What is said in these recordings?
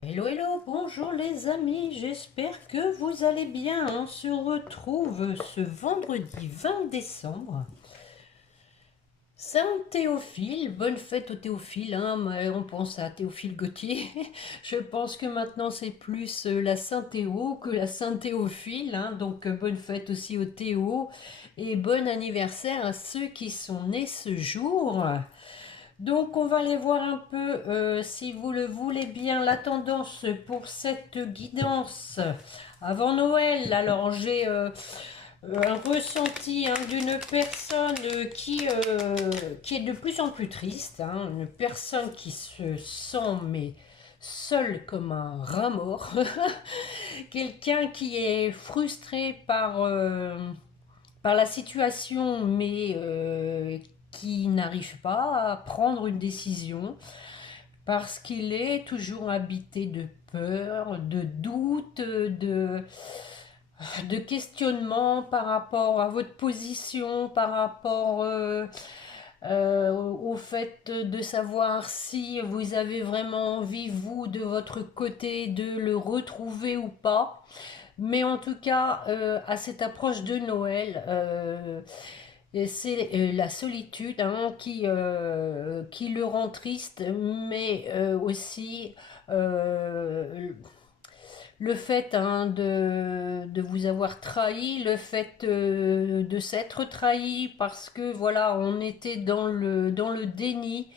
Hello, hello, bonjour les amis, j'espère que vous allez bien. On se retrouve ce vendredi 20 décembre. Saint Théophile, bonne fête au Théophile, hein, mais on pense à Théophile Gautier. Je pense que maintenant c'est plus la Saint Théo que la Saint Théophile, hein, donc bonne fête aussi au Théo et bon anniversaire à ceux qui sont nés ce jour. Donc on va aller voir un peu, si vous le voulez bien, la tendance pour cette guidance avant Noël. Alors j'ai un ressenti, hein, d'une personne qui est de plus en plus triste, hein, une personne qui se sent mais seule comme un rat mort, quelqu'un qui est frustré par la situation, mais qui n'arrive pas à prendre une décision parce qu'il est toujours habité de peur, de doute, de questionnement par rapport à votre position, par rapport au fait de savoir si vous avez vraiment envie, vous, de votre côté, de le retrouver ou pas. Mais en tout cas, à cette approche de Noël, c'est la solitude, hein, qui le rend triste, mais aussi euh, le fait, hein, de vous avoir trahi, le fait de s'être trahi parce que voilà, on était dans le déni.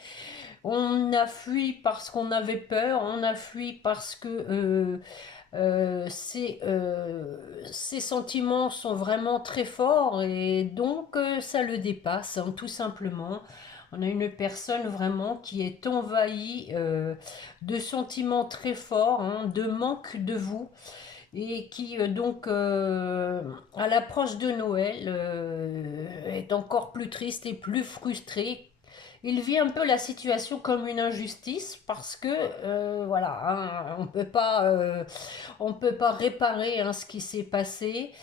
On a fui parce qu'on avait peur, on a fui parce que ces sentiments sont vraiment très forts et donc ça le dépasse, hein, tout simplement. On a une personne vraiment qui est envahie de sentiments très forts, hein, de manque de vous et qui donc à l'approche de Noël est encore plus triste et plus frustré. Il vit un peu la situation comme une injustice parce que voilà, hein, on peut pas réparer, hein, ce qui s'est passé.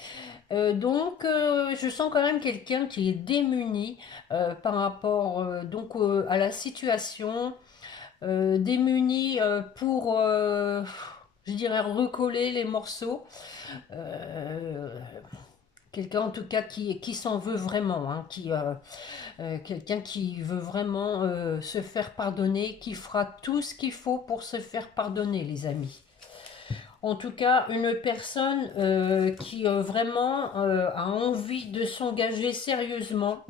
Donc je sens quand même quelqu'un qui est démuni par rapport à la situation, démuni pour je dirais recoller les morceaux. Euh, Quelqu'un en tout cas qui s'en veut vraiment, hein, quelqu'un qui veut vraiment se faire pardonner, qui fera tout ce qu'il faut pour se faire pardonner, les amis. En tout cas, une personne qui vraiment a envie de s'engager sérieusement,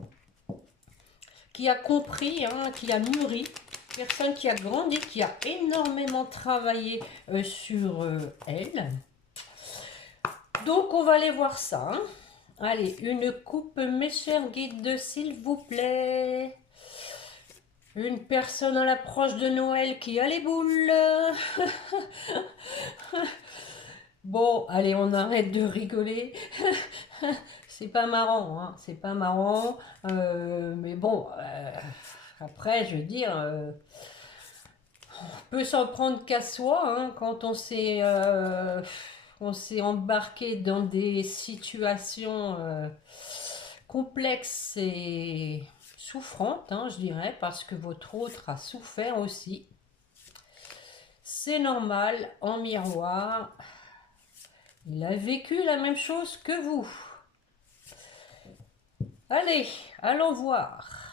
qui a compris, hein, qui a mûri, personne qui a grandi, qui a énormément travaillé sur elle. Donc on va aller voir ça, hein. Allez, une coupe, mes chers guides, s'il vous plaît. Une personne à l'approche de Noël qui a les boules. Bon, allez, on arrête de rigoler. C'est pas marrant, hein, c'est pas marrant. Mais bon, après, je veux dire, on peut s'en prendre qu'à soi, hein, quand on s'est embarqué dans des situations complexes et souffrantes, hein, je dirais, parce que votre autre a souffert aussi. C'est normal, en miroir, il a vécu la même chose que vous. Allez, allons voir.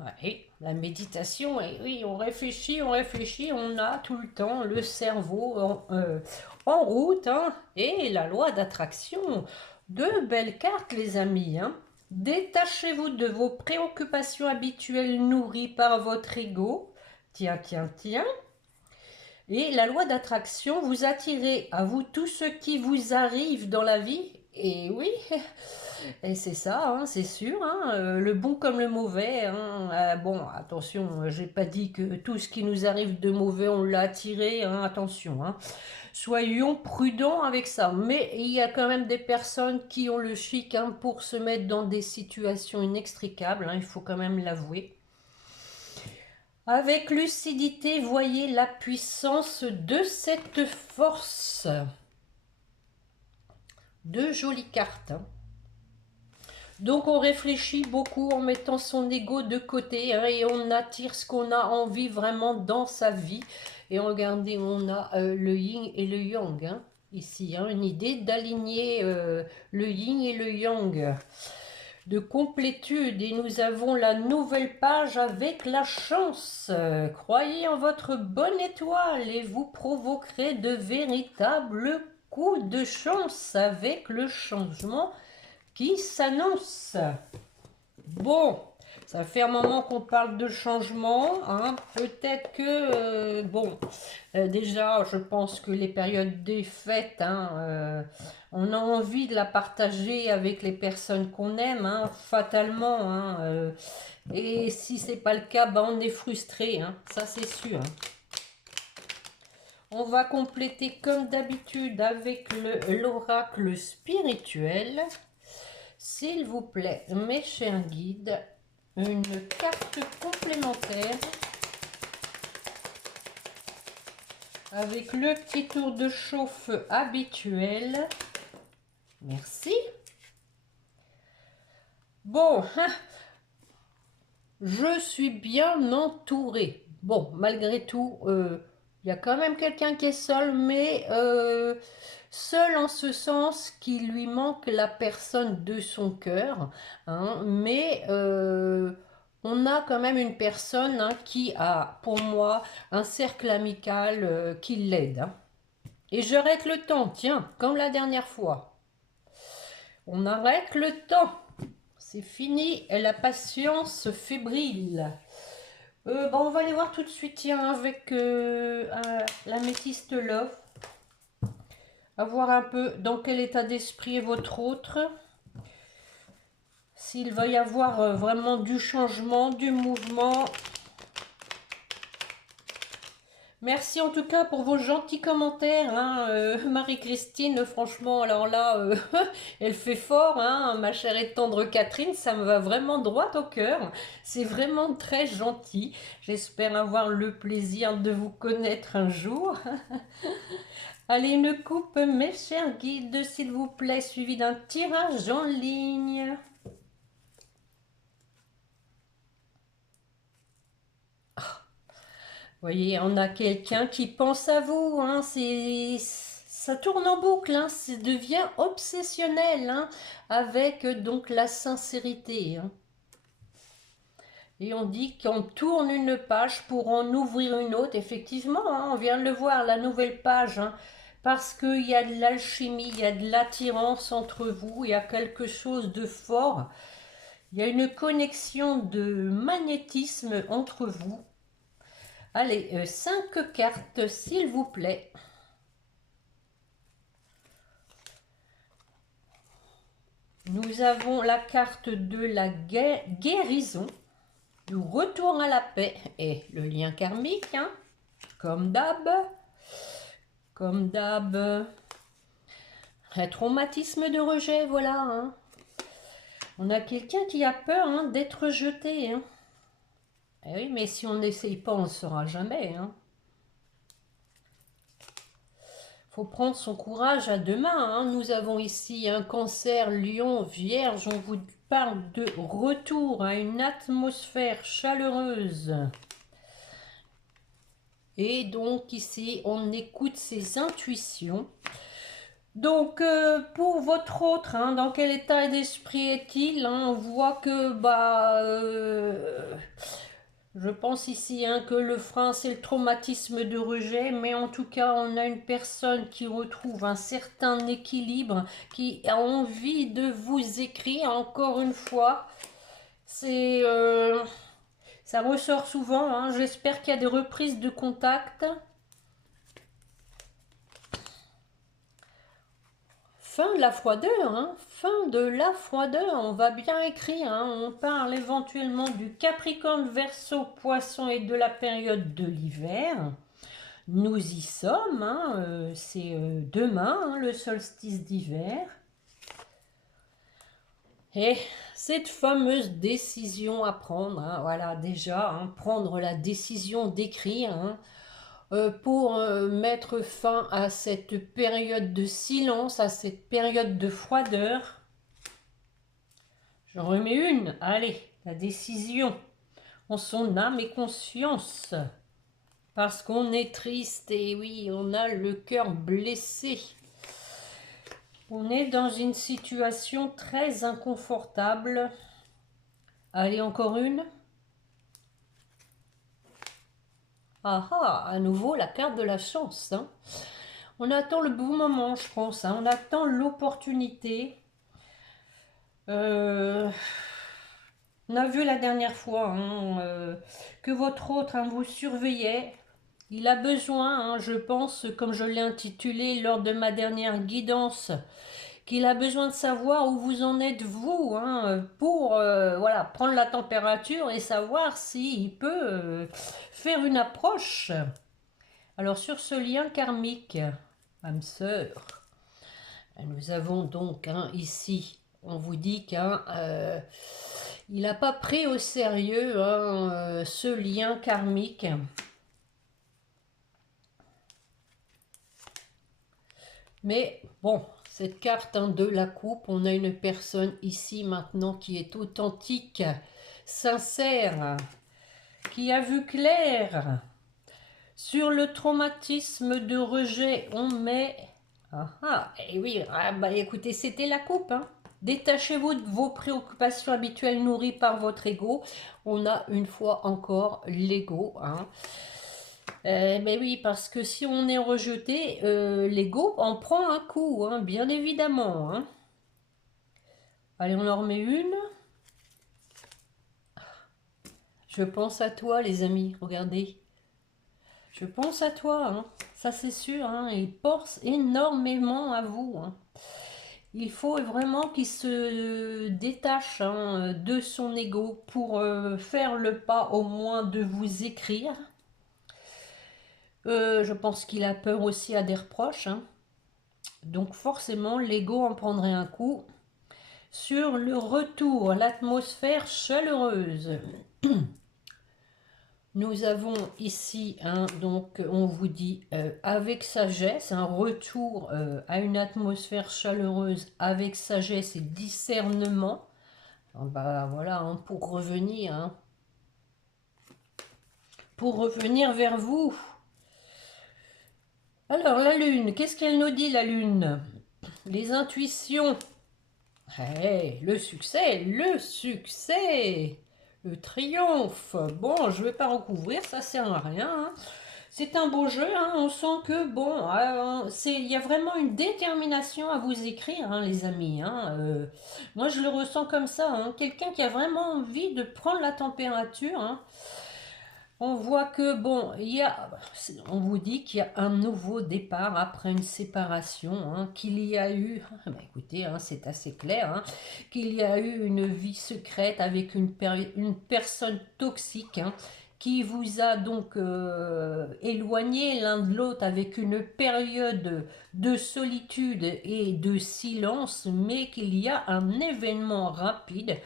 Ouais, la méditation, et oui, on réfléchit, on a tout le temps le cerveau en route, hein, et la loi d'attraction. De belles cartes, les amis, hein. Détachez-vous de vos préoccupations habituelles nourries par votre ego. Tiens, tiens, tiens. Et la loi d'attraction, vous attirez à vous tout ce qui vous arrive dans la vie. Et oui, et c'est ça, hein, c'est sûr, hein, le bon comme le mauvais, hein. Bon, attention, j'ai pas dit que tout ce qui nous arrive de mauvais, on l'a attiré, hein, attention, hein. Soyons prudents avec ça. Mais il y a quand même des personnes qui ont le chic, hein, pour se mettre dans des situations inextricables, hein, il faut quand même l'avouer. Avec lucidité, voyez la puissance de cette force. Deux jolies cartes, hein. Donc on réfléchit beaucoup en mettant son ego de côté, hein, et on attire ce qu'on a envie vraiment dans sa vie. Et regardez, on a le yin et le yang, hein, ici, hein, une idée d'aligner le yin et le yang, de complétude. Et nous avons la nouvelle page avec la chance. Croyez en votre bonne étoile et vous provoquerez de véritables coups de chance avec le changement qui s'annonce. Bon, ça fait un moment qu'on parle de changement, hein. Peut-être que, déjà, je pense que les périodes des fêtes, hein, on a envie de la partager avec les personnes qu'on aime, hein, fatalement, hein, et si c'est pas le cas, ben, on est frustré, hein, ça c'est sûr. On va compléter comme d'habitude avec l'oracle spirituel. S'il vous plaît, mes chers guides, une carte complémentaire avec le petit tour de chauffe habituel. Merci. Bon, je suis bien entourée. Bon, malgré tout, il y a quand même quelqu'un qui est seul, mais seul en ce sens qu'il lui manque la personne de son cœur, hein, mais on a quand même une personne, hein, qui a, pour moi, un cercle amical qui l'aide, hein. Et j'arrête le temps, tiens, comme la dernière fois. On arrête le temps. C'est fini, la patience fébrile. On va aller voir tout de suite, tiens, avec l'améthyste Love. À voir un peu dans quel état d'esprit est votre autre. S'il va y avoir vraiment du changement, du mouvement. Merci en tout cas pour vos gentils commentaires, hein, Marie-Christine, franchement, alors là, elle fait fort, hein, ma chère et tendre Catherine, ça me va vraiment droit au cœur. C'est vraiment très gentil. J'espère avoir le plaisir de vous connaître un jour. Allez, une coupe, mes chers guides, s'il vous plaît, suivi d'un tirage en ligne. Vous voyez, on a quelqu'un qui pense à vous, hein, ça tourne en boucle, hein, ça devient obsessionnel, hein, avec donc la sincérité, hein. Et on dit qu'on tourne une page pour en ouvrir une autre, effectivement, hein, on vient de le voir, la nouvelle page, hein, parce qu'il y a de l'alchimie, il y a de l'attirance entre vous, il y a quelque chose de fort, il y a une connexion de magnétisme entre vous. Allez, 5 cartes, s'il vous plaît. Nous avons la carte de la guérison, du retour à la paix et le lien karmique, hein, comme d'hab. Comme d'hab. Un traumatisme de rejet, voilà, hein. On a quelqu'un qui a peur, hein, d'être jeté, hein. Eh oui, mais si on n'essaye pas, on ne saura jamais, hein. Faut prendre son courage à deux mains, hein. Nous avons ici un cancer, lion, vierge. On vous parle de retour à une atmosphère chaleureuse. Et donc ici, on écoute ses intuitions. Donc pour votre autre, hein, dans quel état d'esprit est-il, hein? On voit que je pense ici, hein, que le frein, c'est le traumatisme de rejet, mais en tout cas, on a une personne qui retrouve un certain équilibre, qui a envie de vous écrire, encore une fois. C'est, ça ressort souvent, hein. J'espère qu'il y a des reprises de contact. Fin de la froideur, hein, fin de la froideur, on va bien écrire, hein, on parle éventuellement du Capricorne, Verseau, Poisson et de la période de l'hiver. Nous y sommes, hein, c'est demain, hein, le solstice d'hiver. Et cette fameuse décision à prendre, hein, voilà, déjà, hein, prendre la décision d'écrire, hein, pour mettre fin à cette période de silence, à cette période de froideur. J'en remets une. Allez, la décision. En son âme et conscience. Parce qu'on est triste et oui, on a le cœur blessé. On est dans une situation très inconfortable. Allez, encore une. Ah ah, à nouveau la carte de la chance. Hein. On attend le bon moment, je pense. Hein. On attend l'opportunité. On a vu la dernière fois hein, que votre autre hein, vous surveillait. Il a besoin, hein, je pense, comme je l'ai intitulé lors de ma dernière guidance, qu'il a besoin de savoir où vous en êtes vous, hein, pour voilà, prendre la température et savoir s'il peut faire une approche. Alors sur ce lien karmique, âme sœur, nous avons donc hein, ici, on vous dit qu'il n'a pas pris au sérieux hein, ce lien karmique. Mais bon, cette carte hein, de la coupe, on a une personne ici maintenant qui est authentique, sincère, qui a vu clair. Sur le traumatisme de rejet, on met... Ah ah, et oui, ah bah écoutez, c'était la coupe. Hein. Détachez-vous de vos préoccupations habituelles nourries par votre ego. On a une fois encore l'ego. Hein. Mais oui, parce que si on est rejeté, l'ego en prend un coup, hein, bien évidemment. Hein. Allez, on en remet une. Je pense à toi, les amis, regardez. Je pense à toi, hein. Ça c'est sûr, hein. Il pense énormément à vous. Hein. Il faut vraiment qu'il se détache hein, de son ego pour faire le pas au moins de vous écrire. Je pense qu'il a peur aussi à des reproches. Hein. Donc forcément, l'ego en prendrait un coup. Sur le retour, l'atmosphère chaleureuse. Nous avons ici, hein, donc on vous dit, avec sagesse, un retour à une atmosphère chaleureuse avec sagesse et discernement. Ah bah voilà, hein, pour revenir vers vous. Alors la lune, qu'est-ce qu'elle nous dit la lune? Les intuitions. Hey, le succès, le triomphe. Bon, je ne vais pas recouvrir, ça sert à rien. Hein. C'est un beau jeu, hein. On sent que bon, il y a vraiment une détermination à vous écrire, hein, les amis. Hein. Moi, je le ressens comme ça. Hein. Quelqu'un qui a vraiment envie de prendre la température. Hein. On voit que, bon, on vous dit qu'il y a un nouveau départ après une séparation, hein, qu'il y a eu, bah écoutez, hein, c'est assez clair, hein, qu'il y a eu une vie secrète avec une personne toxique, hein, qui vous a donc éloigné l'un de l'autre avec une période de solitude et de silence, mais qu'il y a un événement rapide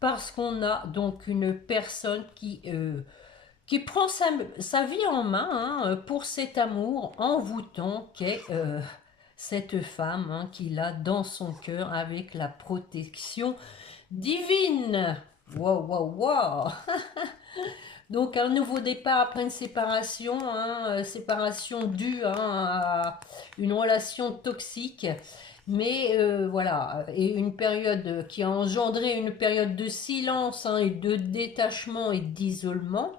parce qu'on a donc une personne qui prend sa vie en main hein, pour cet amour envoûtant qu'est cette femme hein, qu'il a dans son cœur avec la protection divine. Waouh, waouh, waouh. Donc un nouveau départ après une séparation, hein, séparation due hein, à une relation toxique. Mais voilà, et une période qui a engendré une période de silence hein, et de détachement et d'isolement.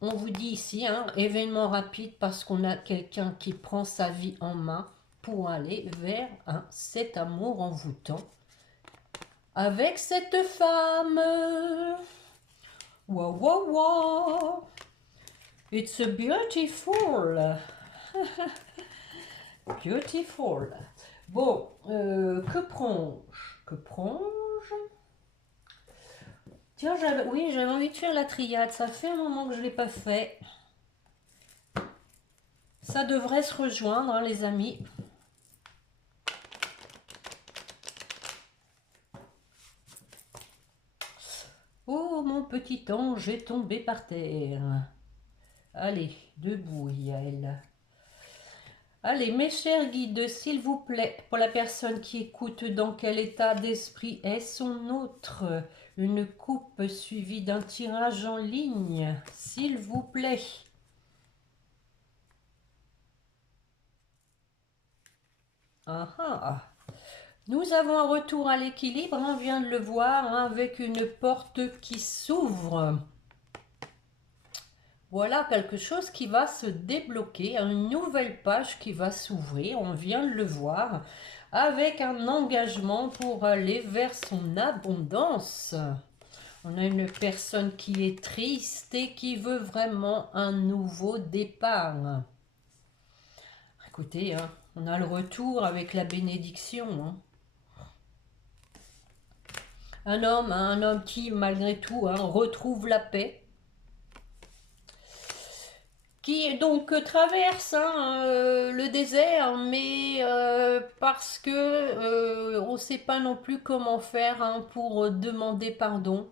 On vous dit ici, hein, événement rapide parce qu'on a quelqu'un qui prend sa vie en main pour aller vers cet amour envoûtant avec cette femme. Wow, wow, wow. It's a beautiful. Beautiful. Bon, que prends-je? Que prends-je? Tiens, j'avais envie de faire la triade. Ça fait un moment que je ne l'ai pas fait. Ça devrait se rejoindre, hein, les amis. Oh, mon petit ange est tombé par terre. Allez, debout, Yael. Allez, mes chers guides, s'il vous plaît, pour la personne qui écoute, dans quel état d'esprit est son autre? Une coupe suivie d'un tirage en ligne, s'il vous plaît. Ah ah. Nous avons un retour à l'équilibre, on vient de le voir, hein, avec une porte qui s'ouvre. Voilà quelque chose qui va se débloquer, une nouvelle page qui va s'ouvrir, on vient de le voir, avec un engagement pour aller vers son abondance. On a une personne qui est triste et qui veut vraiment un nouveau départ. Écoutez, hein, on a le retour avec la bénédiction. Hein. Un homme qui, malgré tout, hein, retrouve la paix. Qui donc traverse, hein, le désert, mais parce que on ne sait pas non plus comment faire, hein, pour demander pardon.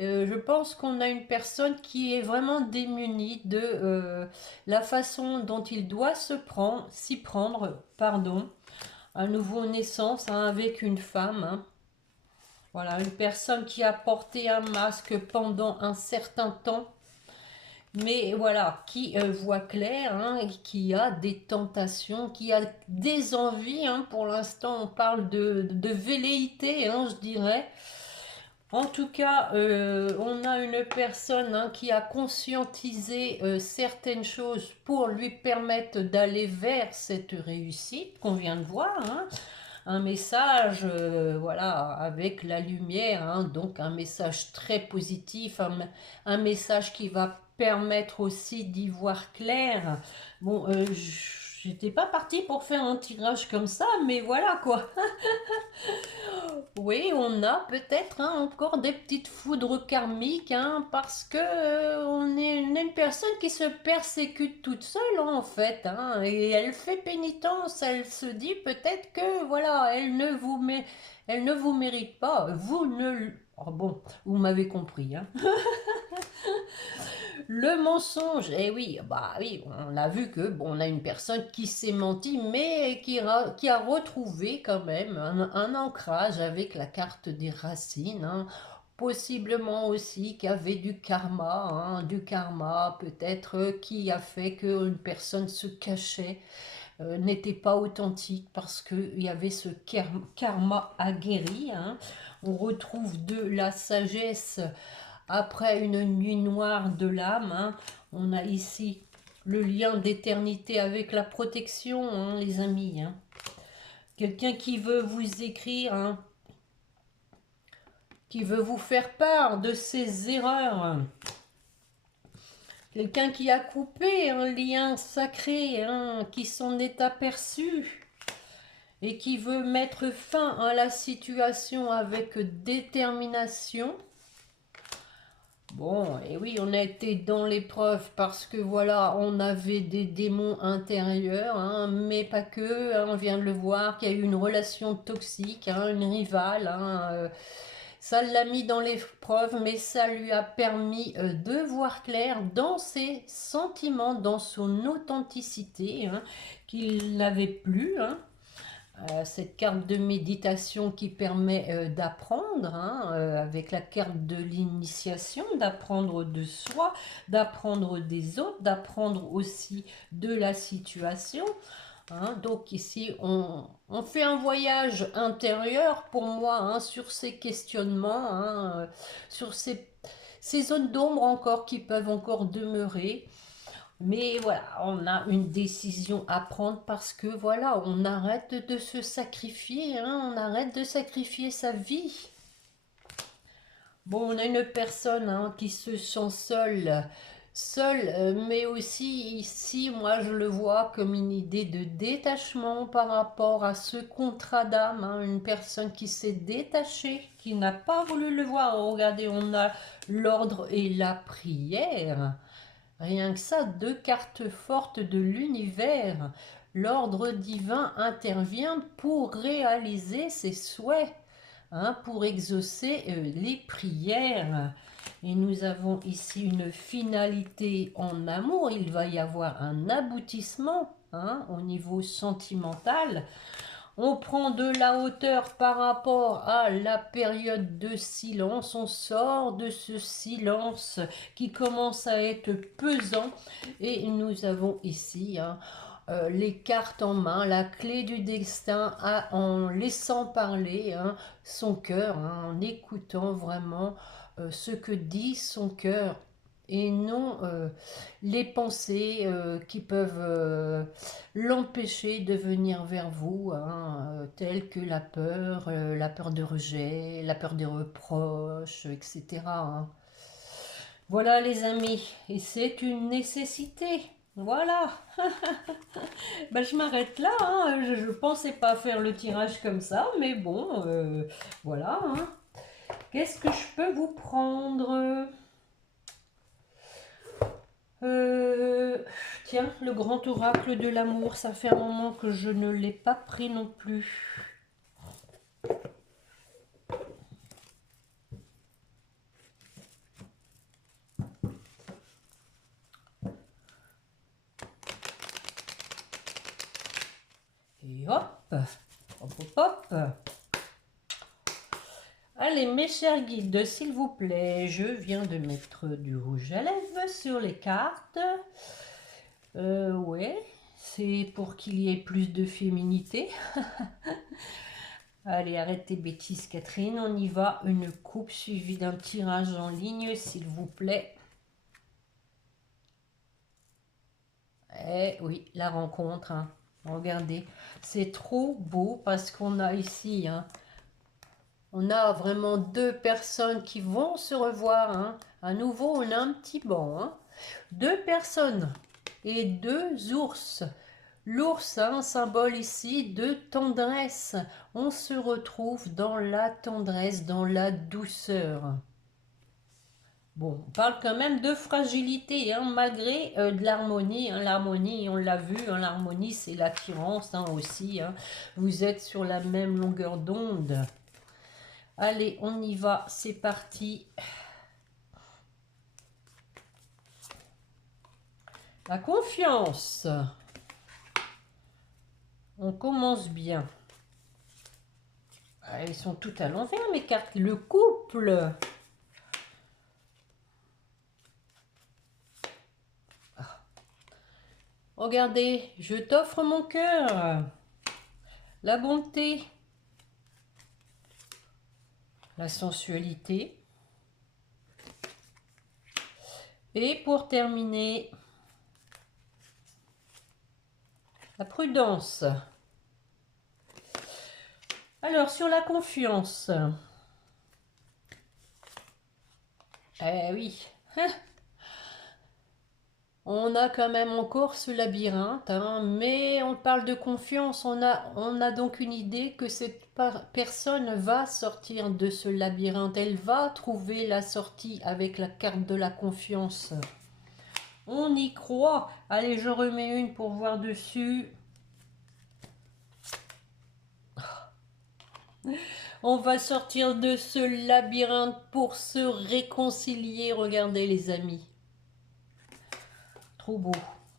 Je pense qu'on a une personne qui est vraiment démunie de la façon dont il doit s'y prendre, pardon, un nouveau naissance, hein, avec une femme. Hein. Voilà, une personne qui a porté un masque pendant un certain temps, mais voilà, qui voit clair, hein, et qui a des tentations, qui a des envies. Hein, pour l'instant, on parle de velléité, hein, je dirais. En tout cas, on a une personne, hein, qui a conscientisé certaines choses pour lui permettre d'aller vers cette réussite qu'on vient de voir. Hein. Un message, voilà, avec la lumière, hein, donc un message très positif, un message qui va permettre aussi d'y voir clair. Bon, j'étais pas partie pour faire un tirage comme ça, mais voilà quoi. Oui, on a peut-être, hein, encore des petites foudres karmiques, hein, parce que on est une personne qui se persécute toute seule, hein, en fait, hein, et elle fait pénitence. Elle se dit peut-être que voilà, elle ne vous mérite pas. Vous ne, oh, bon, vous m'avez compris, hein. Le mensonge, eh oui, bah oui, on a vu que bon, on a une personne qui s'est menti, mais qui a retrouvé quand même un ancrage avec la carte des racines. Hein. Possiblement aussi qu'il y avait du karma peut-être, qui a fait qu'une personne se cachait, n'était pas authentique parce qu'il y avait ce karma aguerri. Hein. On retrouve de la sagesse après une nuit noire de l'âme. Hein. On a ici le lien d'éternité avec la protection, hein, les amis. Hein. Quelqu'un qui veut vous écrire, hein, qui veut vous faire part de ses erreurs. Quelqu'un qui a coupé un lien sacré, hein, qui s'en est aperçu et qui veut mettre fin à la situation avec détermination. Bon, et oui, on a été dans l'épreuve parce que voilà, on avait des démons intérieurs, hein, mais pas que. Hein, on vient de le voir, qu'il y a eu une relation toxique, hein, une rivale. Hein, ça l'a mis dans l'épreuve, mais ça lui a permis de voir clair dans ses sentiments, dans son authenticité, hein, qu'il n'avait plus. Hein. Cette carte de méditation qui permet d'apprendre, hein, avec la carte de l'initiation, d'apprendre de soi, d'apprendre des autres, d'apprendre aussi de la situation. Hein. Donc ici, on fait un voyage intérieur pour moi, hein, sur ces questionnements, hein, sur ces zones d'ombre encore qui peuvent encore demeurer. Mais voilà, on a une décision à prendre parce que voilà, on arrête de se sacrifier, hein, on arrête de sacrifier sa vie. Bon, on a une personne, hein, qui se sent seule, mais aussi ici, moi je le vois comme une idée de détachement par rapport à ce contrat d'âme, hein, une personne qui s'est détachée, qui n'a pas voulu le voir. Regardez, on a l'ordre et la prière. Rien que ça, deux cartes fortes de l'univers. L'ordre divin intervient pour réaliser ses souhaits, hein, pour exaucer les prières. Et nous avons ici une finalité en amour. Il va y avoir un aboutissement hein, au niveau sentimental. On prend de la hauteur par rapport à la période de silence. On sort de ce silence qui commence à être pesant. Et nous avons ici hein, les cartes en main, la clé du destin, en laissant parler hein, son cœur, hein, en écoutant vraiment ce que dit son cœur et non les pensées qui peuvent l'empêcher de venir vers vous, hein, telles que la peur de rejet, la peur des reproches, etc. hein. Voilà les amis, et c'est une nécessité. Voilà, ben, je m'arrête là, hein. Je ne pensais pas faire le tirage comme ça, mais bon, voilà. Hein. Qu'est-ce que je peux vous prendre Euh, Tiens, le grand oracle de l'amour, ça fait un moment que je ne l'ai pas pris non plus. Et hop, hop, hop, hop. Allez, mes chers guides, s'il vous plaît, je viens de mettre du rouge à lèvres sur les cartes. Ouais, c'est pour qu'il y ait plus de féminité. Allez, arrête tes bêtises, Catherine. On y va. Une coupe suivie d'un tirage en ligne, s'il vous plaît. Eh oui, la rencontre. Hein. Regardez, c'est trop beau parce qu'on a ici, hein, on a vraiment deux personnes qui vont se revoir. Hein. À nouveau, on a un petit banc. Hein. Deux personnes et deux ours. L'ours, un symbole ici de tendresse. On se retrouve dans la tendresse, dans la douceur. Bon, on parle quand même de fragilité, hein, malgré de l'harmonie. Hein, l'harmonie, on l'a vu, hein, l'harmonie c'est l'attirance hein, aussi. Hein. Vous êtes sur la même longueur d'onde. Allez, on y va, c'est parti. La confiance. On commence bien. Ah, elles sont toutes à l'envers mes cartes. Le couple. Regardez, je t'offre mon cœur. La bonté. La sensualité. Et pour terminer, la prudence. Alors, sur la confiance. Eh oui. On a quand même encore ce labyrinthe, hein, mais on parle de confiance. On a donc une idée que cette personne va sortir de ce labyrinthe. Elle va trouver la sortie avec la carte de la confiance. On y croit. Allez, je remets une pour voir dessus. On va sortir de ce labyrinthe pour se réconcilier. Regardez les amis. Trop beau.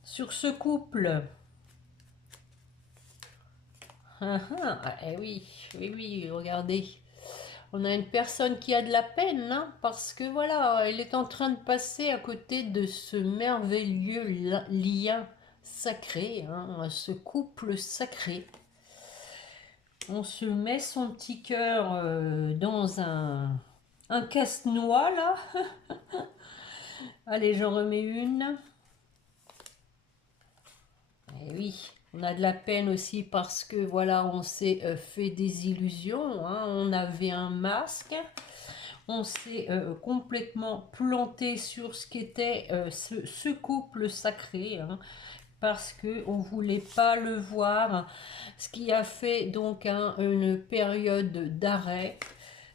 Sur ce couple. Eh oui, oui, oui, regardez. On a une personne qui a de la peine, hein, parce que voilà, elle est en train de passer à côté de ce merveilleux lien sacré, hein, ce couple sacré. On se met son petit cœur dans un casse-noix, là. Allez, j'en remets une. Eh oui, on a de la peine aussi parce que voilà, on s'est fait des illusions. Hein, on avait un masque. On s'est complètement planté sur ce qu'était ce couple sacré. Hein, parce qu'on ne voulait pas le voir. Ce qui a fait donc hein, une période d'arrêt.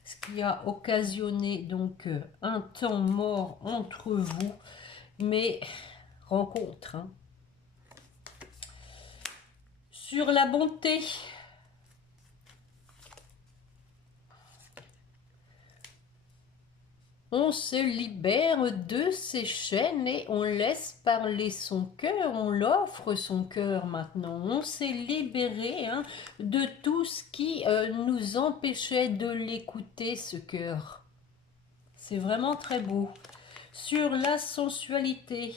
Ce qui a occasionné donc un temps mort entre vous. Mais rencontre. Hein. Sur la bonté. On se libère de ses chaînes et on laisse parler son cœur, on l'offre son cœur maintenant. On s'est libéré hein, de tout ce qui nous empêchait de l'écouter, ce cœur. C'est vraiment très beau. Sur la sensualité.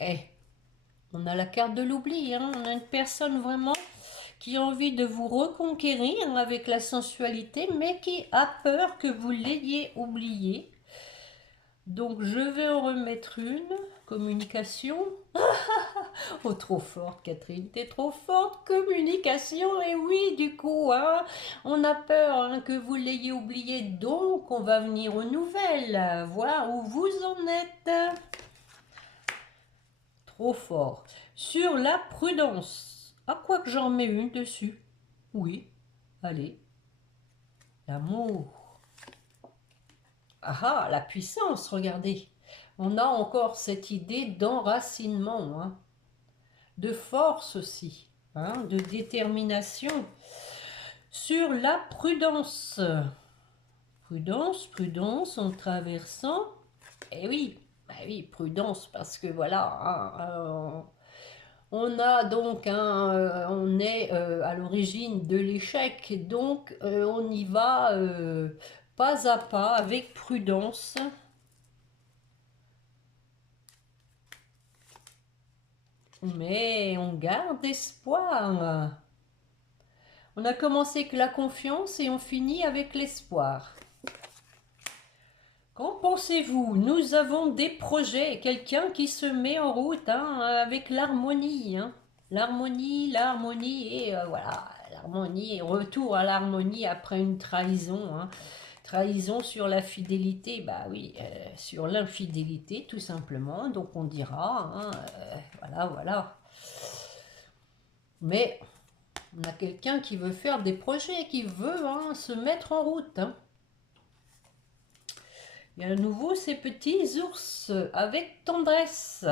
Eh, on a la carte de l'oubli, hein. On a une personne vraiment qui a envie de vous reconquérir avec la sensualité, mais qui a peur que vous l'ayez oublié. Donc je vais en remettre une. Communication. Oh, trop forte, Catherine, t'es trop forte. Communication, et oui, du coup, hein, on a peur hein, que vous l'ayez oublié, donc on va venir aux nouvelles, voir où vous en êtes. Trop fort. Sur la prudence. Ah, quoi que j'en mets une dessus. Oui, allez. L'amour. Ah ah, la puissance, regardez. On a encore cette idée d'enracinement, hein, de force aussi, hein, de détermination. Sur la prudence. Prudence, prudence en traversant. Eh oui, bah oui, prudence, parce que voilà, hein, on a donc on est à l'origine de l'échec, donc on y va pas à pas, avec prudence. Mais on garde espoir. On a commencé avec la confiance et on finit avec l'espoir. Qu'en pensez-vous? Nous avons des projets, quelqu'un qui se met en route hein, avec l'harmonie. Hein. L'harmonie, l'harmonie et voilà, l'harmonie et retour à l'harmonie après une trahison. Hein. Trahison sur la fidélité, bah oui, sur l'infidélité tout simplement. Donc on dira, hein, voilà, voilà. Mais on a quelqu'un qui veut faire des projets, qui veut hein, se mettre en route. Hein. Et à nouveau ces petits ours avec tendresse.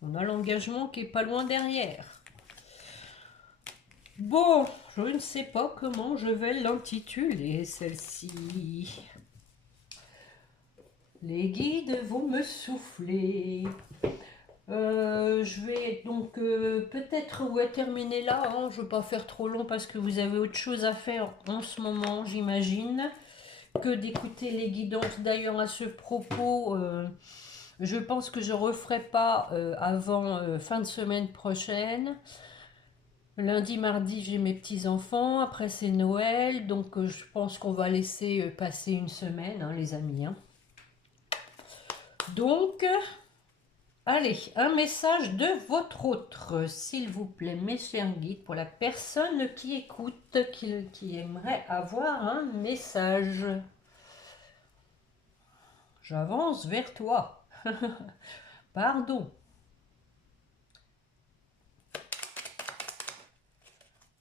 On a l'engagement qui est pas loin derrière. Bon, je ne sais pas comment je vais l'intituler celle-ci. Les guides vont me souffler. Je vais donc peut-être terminer là. Hein. Je ne vais pas faire trop long parce que vous avez autre chose à faire en ce moment, j'imagine, que d'écouter les guidances. D'ailleurs, à ce propos, je pense que je ne referai pas avant fin de semaine prochaine. Lundi, mardi, j'ai mes petits-enfants. Après, c'est Noël. Donc, je pense qu'on va laisser passer une semaine, hein, les amis. Hein. Donc, allez, un message de votre autre, s'il vous plaît, mes chers guides, pour la personne qui écoute, qui aimerait avoir un message. J'avance vers toi. Pardon.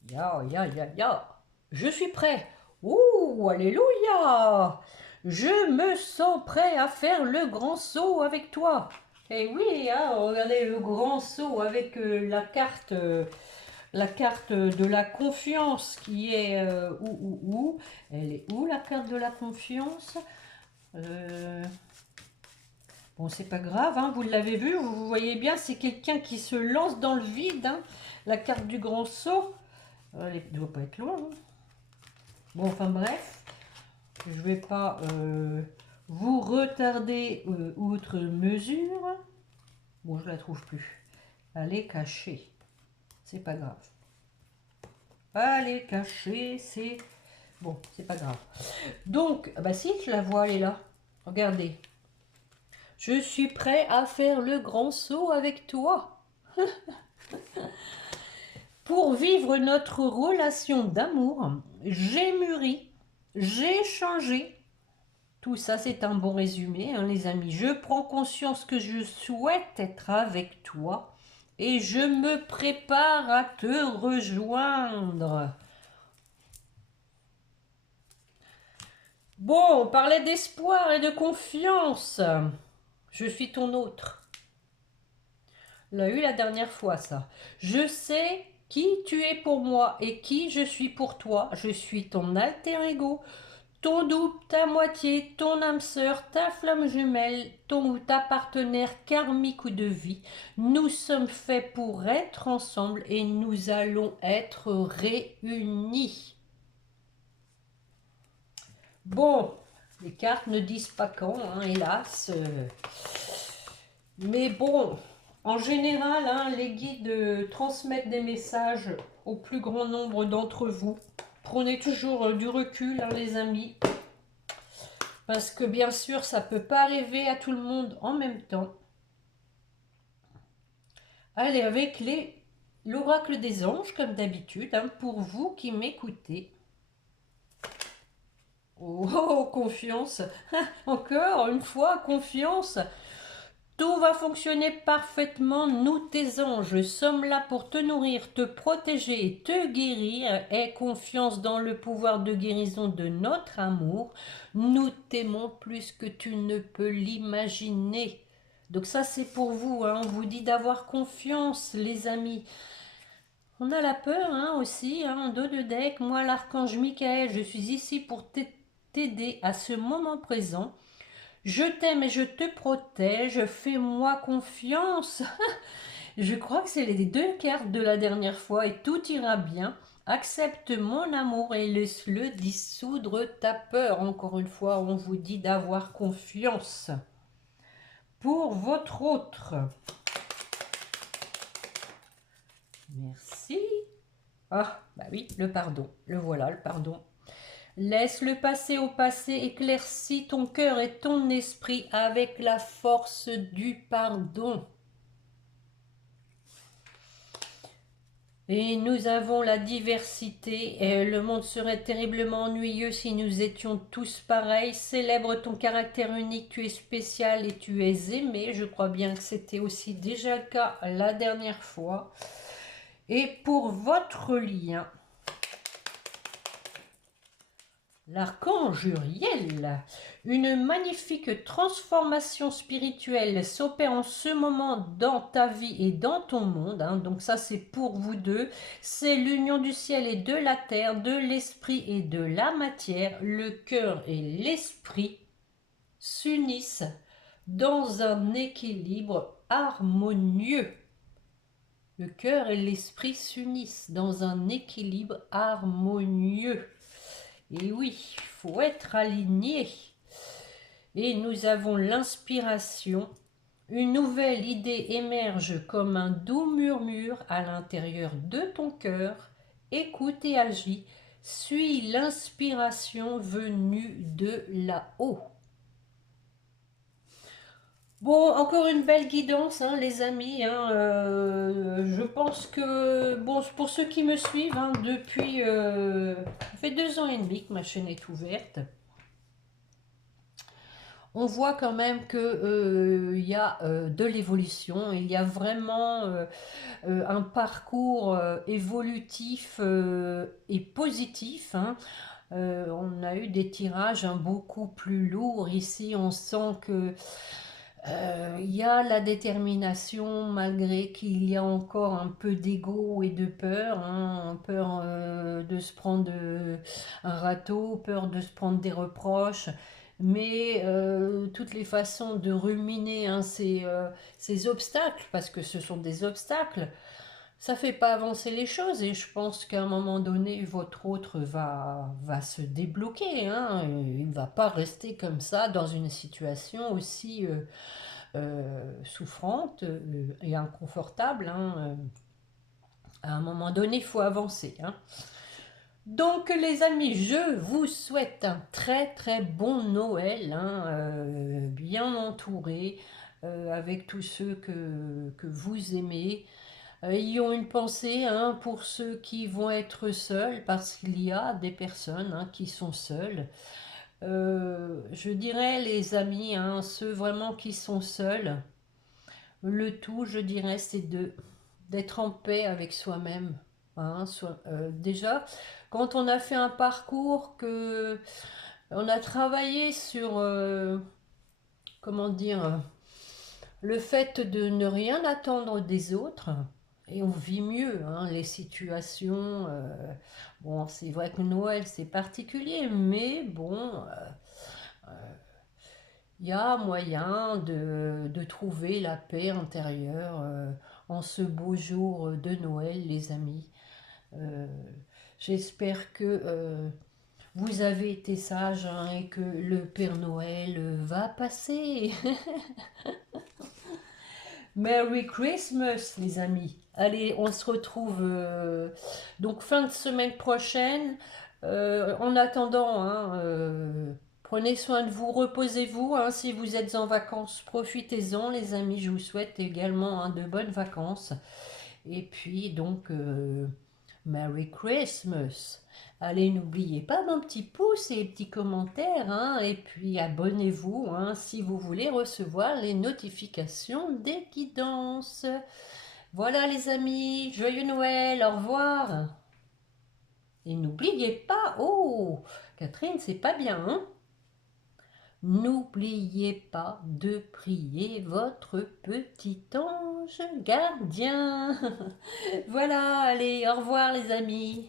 Ya, ya, ya, ya. Je suis prêt. Ouh, alléluia. Je me sens prêt à faire le grand saut avec toi. Et oui, hein, regardez le grand saut avec la carte de la confiance qui est où. Elle est où la carte de la confiance? Bon, c'est pas grave, hein, vous l'avez vu, vous voyez bien, c'est quelqu'un qui se lance dans le vide. Hein, la carte du grand saut, elle ne doit pas être loin. Hein. Bon, enfin bref, je vais pas vous retarder outre mesure. Bon, je la trouve plus. Elle est cachée. C'est pas grave. Elle est cachée, c'est... Bon, c'est pas grave. Donc, bah si, je la vois, elle est là. Regardez. Je suis prêt à faire le grand saut avec toi. Pour vivre notre relation d'amour, j'ai mûri, j'ai changé. Tout ça, c'est un bon résumé, hein, les amis. Je prends conscience que je souhaite être avec toi et je me prépare à te rejoindre. Bon, on parlait d'espoir et de confiance. Je suis ton autre. On l'a eu la dernière fois, ça. Je sais qui tu es pour moi et qui je suis pour toi. Je suis ton alter ego, ton double, ta moitié, ton âme sœur, ta flamme jumelle, ton ou ta partenaire karmique ou de vie. Nous sommes faits pour être ensemble et nous allons être réunis. Bon, les cartes ne disent pas quand, hein, hélas. Mais bon, en général, hein, les guides transmettent des messages au plus grand nombre d'entre vous. Prenez toujours du recul, hein, les amis. Parce que bien sûr, ça ne peut pas arriver à tout le monde en même temps. Allez, avec l'oracle des anges, comme d'habitude, hein, pour vous qui m'écoutez. Oh, oh, confiance. Encore une fois, confiance. Tout va fonctionner parfaitement. Nous, tes anges, sommes là pour te nourrir, te protéger et te guérir. Aie confiance dans le pouvoir de guérison de notre amour. Nous t'aimons plus que tu ne peux l'imaginer. Donc ça, c'est pour vous, hein. On vous dit d'avoir confiance, les amis. On a la peur, hein, aussi, hein, en dos de deck. Moi, l'archange Michael, je suis ici pour t'aider à ce moment présent. Je t'aime et je te protège, fais-moi confiance. Je crois que c'est les deux cartes de la dernière fois et tout ira bien. Accepte mon amour et laisse-le dissoudre ta peur. Encore une fois, on vous dit d'avoir confiance. Pour votre autre. Merci. Ah, bah oui, le pardon. Le voilà, le pardon. Laisse-le passer au passé, éclaircis ton cœur et ton esprit avec la force du pardon. Et nous avons la diversité, et le monde serait terriblement ennuyeux si nous étions tous pareils. Célèbre ton caractère unique, tu es spécial et tu es aimé. Je crois bien que c'était aussi déjà le cas la dernière fois. Et pour votre lien, l'archange Uriel, une magnifique transformation spirituelle s'opère en ce moment dans ta vie et dans ton monde, hein. Donc ça, c'est pour vous deux. C'est l'union du ciel et de la terre, de l'esprit et de la matière. Le cœur et l'esprit s'unissent dans un équilibre harmonieux. Le cœur et l'esprit s'unissent dans un équilibre harmonieux. Et oui, il faut être aligné. Et nous avons l'inspiration. Une nouvelle idée émerge comme un doux murmure à l'intérieur de ton cœur. Écoute et agis. Suis l'inspiration venue de là-haut. Bon, encore une belle guidance, hein, les amis, hein, je pense que, bon, pour ceux qui me suivent, hein, depuis, ça fait 2 ans et demi que ma chaîne est ouverte. On voit quand même que il y a de l'évolution, il y a vraiment un parcours évolutif et positif, hein. On a eu des tirages, hein, beaucoup plus lourds. Ici, on sent que il y a la détermination malgré qu'il y a encore un peu d'ego et de peur, hein, peur de se prendre un râteau, peur de se prendre des reproches, mais toutes les façons de ruminer, hein, ces obstacles, parce que ce sont des obstacles, ça fait pas avancer les choses et je pense qu'à un moment donné, votre autre va se débloquer, hein, il ne va pas rester comme ça dans une situation aussi souffrante et inconfortable, hein. À un moment donné, il faut avancer, hein. Donc les amis, je vous souhaite un très très bon Noël, hein, bien entouré, avec tous ceux que vous aimez. Ayons une pensée, hein, pour ceux qui vont être seuls, parce qu'il y a des personnes, hein, qui sont seules. Je dirais les amis, hein, ceux vraiment qui sont seuls, le tout, je dirais, c'est d'être en paix avec soi-même, hein, déjà, quand on a fait un parcours, que on a travaillé sur, comment dire, le fait de ne rien attendre des autres et on vit mieux, hein, les situations. Bon, c'est vrai que Noël, c'est particulier, mais bon, il y a moyen de trouver la paix intérieure en ce beau jour de Noël, les amis. Euh, J'espère que vous avez été sages, hein, et que le Père Noël va passer. Merry Christmas, les amis. Allez, on se retrouve donc fin de semaine prochaine. En attendant, hein, prenez soin de vous, reposez-vous, hein, si vous êtes en vacances, profitez-en, les amis. Je vous souhaite également, hein, de bonnes vacances. Et puis donc, Merry Christmas. Allez, n'oubliez pas mon petit pouce et petits commentaires, hein, et puis abonnez-vous, hein, si vous voulez recevoir les notifications des guidances. Voilà les amis, joyeux Noël, au revoir. Et n'oubliez pas, oh, Catherine, c'est pas bien, hein? N'oubliez pas de prier votre petit ange gardien. Voilà, allez, au revoir les amis.